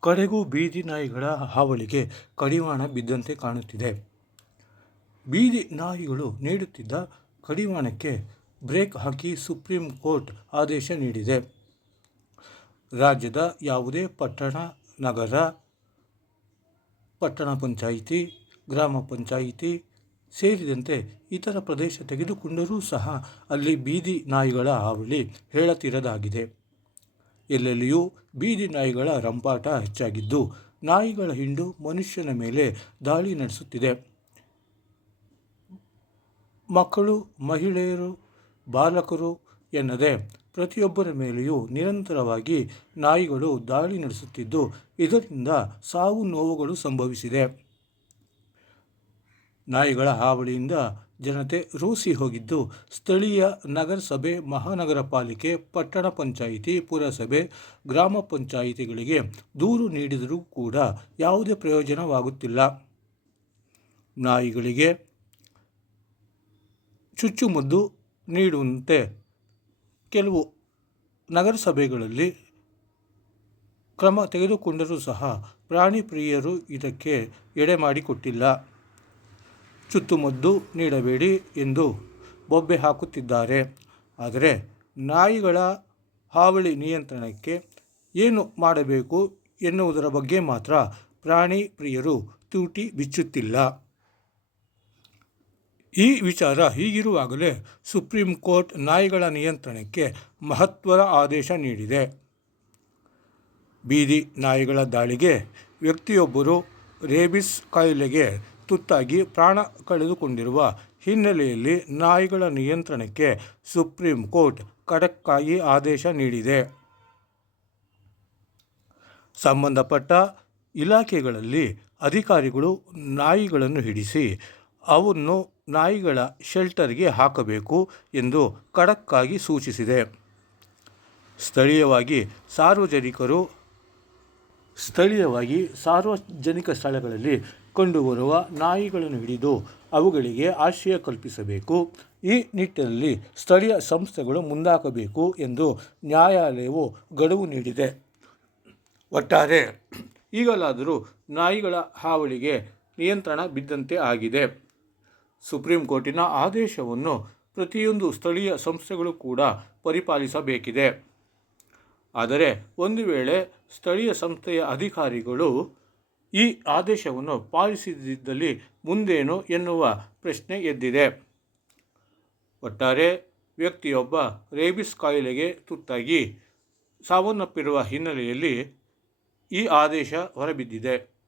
ಕಡೆಗೂ ಬೀದಿ ನಾಯಿಗಳ ಹಾವಳಿಗೆ ಕಡಿವಾಣ ಬಿದ್ದಂತೆ ಕಾಣುತ್ತಿದೆ. ಬೀದಿ ನಾಯಿಗಳು ನೀಡುತ್ತಿದ್ದ ಕಡಿವಾಣಕ್ಕೆ ಬ್ರೇಕ್ ಹಾಕಿ ಸುಪ್ರೀಂ ಕೋರ್ಟ್ ಆದೇಶ ನೀಡಿದೆ. ರಾಜ್ಯದ ಯಾವುದೇ ಪಟ್ಟಣ, ನಗರ, ಪಟ್ಟಣ ಪಂಚಾಯಿತಿ, ಗ್ರಾಮ ಪಂಚಾಯಿತಿ ಸೇರಿದಂತೆ ಇತರ ಪ್ರದೇಶ ತೆಗೆದುಕೊಂಡರೂ ಸಹ ಅಲ್ಲಿ ಬೀದಿ ನಾಯಿಗಳ ಹಾವಳಿ ಹೇಳತೀರದಾಗಿದೆ. ಎಲ್ಲೆಲ್ಲಿಯೂ ಬೀದಿ ನಾಯಿಗಳ ರಂಪಾಟ ಹೆಚ್ಚಾಗಿದ್ದು, ನಾಯಿಗಳ ಹಿಂಡು ಮನುಷ್ಯನ ಮೇಲೆ ದಾಳಿ ನಡೆಸುತ್ತಿದೆ. ಮಕ್ಕಳು, ಮಹಿಳೆಯರು, ಬಾಲಕರು ಎನ್ನದೆ ಪ್ರತಿಯೊಬ್ಬರ ಮೇಲೆಯೂ ನಿರಂತರವಾಗಿ ನಾಯಿಗಳು ದಾಳಿ ನಡೆಸುತ್ತಿದ್ದು, ಇದರಿಂದ ಸಾವು ನೋವುಗಳು ಸಂಭವಿಸಿದೆ. ನಾಯಿಗಳ ಹಾವಳಿಯಿಂದ ಜನತೆ ರೂಸಿ ಹೋಗಿದ್ದು. ಸ್ಥಳೀಯ ನಗರಸಭೆ, ಮಹಾನಗರ ಪಾಲಿಕೆ, ಪಟ್ಟಣ ಪಂಚಾಯಿತಿ, ಪುರಸಭೆ, ಗ್ರಾಮ ಪಂಚಾಯಿತಿಗಳಿಗೆ ದೂರು ನೀಡಿದರೂ ಕೂಡ ಯಾವುದೇ ಪ್ರಯೋಜನವಾಗುತ್ತಿಲ್ಲ. ನಾಯಿಗಳಿಗೆ ಚುಚ್ಚುಮದ್ದು ನೀಡುವಂತೆ ಕೆಲವು ನಗರಸಭೆಗಳಲ್ಲಿ ಕ್ರಮ ತೆಗೆದುಕೊಂಡರೂ ಸಹ ಪ್ರಾಣಿ ಪ್ರಿಯರು ಇದಕ್ಕೆ ಎಡೆ ಮಾಡಿಕೊಟ್ಟಿಲ್ಲ. ಚುಚ್ಚುಮದ್ದು ನೀಡಬೇಡಿ ಎಂದು ಬೊಬ್ಬೆ ಹಾಕುತ್ತಿದ್ದಾರೆ. ಆದರೆ ನಾಯಿಗಳ ಹಾವಳಿ ನಿಯಂತ್ರಣಕ್ಕೆ ಏನು ಮಾಡಬೇಕು ಎನ್ನುವುದರ ಬಗ್ಗೆ ಮಾತ್ರ ಪ್ರಾಣಿ ಪ್ರಿಯರು ತೂಟಿ ಬಿಚ್ಚುತ್ತಿಲ್ಲ. ಈ ವಿಚಾರ ಹೀಗಿರುವಾಗಲೇ ಸುಪ್ರೀಂ ಕೋರ್ಟ್ ನಾಯಿಗಳ ನಿಯಂತ್ರಣಕ್ಕೆ ಮಹತ್ವದ ಆದೇಶ ನೀಡಿದೆ. ಬೀದಿ ನಾಯಿಗಳ ದಾಳಿಗೆ ವ್ಯಕ್ತಿಯೊಬ್ಬರು ರೇಬಿಸ್ ಕಾಯಿಲೆಗೆ ತುತ್ತಾಗಿ ಪ್ರಾಣ ಕಳೆದುಕೊಂಡಿರುವ ಹಿನ್ನೆಲೆಯಲ್ಲಿ ನಾಯಿಗಳ ನಿಯಂತ್ರಣಕ್ಕೆ ಸುಪ್ರೀಂ ಕೋರ್ಟ್ ಖಡಕ್ಕಾಗಿ ಆದೇಶ ನೀಡಿದೆ. ಸಂಬಂಧಪಟ್ಟ ಇಲಾಖೆಗಳಲ್ಲಿ ಅಧಿಕಾರಿಗಳು ನಾಯಿಗಳನ್ನು ಹಿಡಿಸಿ, ಅವನ್ನು ನಾಯಿಗಳ ಶೆಲ್ಟರ್ಗೆ ಹಾಕಬೇಕು ಎಂದು ಖಡಕ್ಕಾಗಿ ಸೂಚಿಸಿದೆ. ಸ್ಥಳೀಯವಾಗಿ ಸಾರ್ವಜನಿಕರು, ಸ್ಥಳೀಯವಾಗಿ ಸಾರ್ವಜನಿಕ ಸ್ಥಳಗಳಲ್ಲಿ ಕಂಡುಬರುವ ನಾಯಿಗಳನ್ನು ಹಿಡಿದು ಅವುಗಳಿಗೆ ಆಶ್ರಯ ಕಲ್ಪಿಸಬೇಕು. ಈ ನಿಟ್ಟಿನಲ್ಲಿ ಸ್ಥಳೀಯ ಸಂಸ್ಥೆಗಳು ಮುಂದಾಗಬೇಕು ಎಂದು ನ್ಯಾಯಾಲಯವು ಗಡುವು ನೀಡಿದೆ. ಒಟ್ಟಾರೆ ಈಗಲಾದರೂ ನಾಯಿಗಳ ಹಾವಳಿಗೆ ನಿಯಂತ್ರಣ ಬಿದ್ದಂತೆ ಆಗಿದೆ. ಸುಪ್ರೀಂ ಕೋರ್ಟಿನ ಆದೇಶವನ್ನು ಪ್ರತಿಯೊಂದು ಸ್ಥಳೀಯ ಸಂಸ್ಥೆಗಳು ಕೂಡ ಪರಿಪಾಲಿಸಬೇಕಿದೆ. ಆದರೆ ಒಂದು ವೇಳೆ ಸ್ಥಳೀಯ ಸಂಸ್ಥೆಯ ಅಧಿಕಾರಿಗಳು ಈ ಆದೇಶವನ್ನು ಪಾಲಿಸದಿದ್ದಲ್ಲಿ ಮುಂದೇನು ಎನ್ನುವ ಪ್ರಶ್ನೆ ಎದ್ದಿದೆ. ಒಟ್ಟಾರೆ ವ್ಯಕ್ತಿಯೊಬ್ಬ ರೇಬಿಸ್ ಕಾಯಿಲೆಗೆ ತುತ್ತಾಗಿ ಸಾವನ್ನಪ್ಪಿರುವ ಹಿನ್ನೆಲೆಯಲ್ಲಿ ಈ ಆದೇಶ ಹೊರಬಿದ್ದಿದೆ.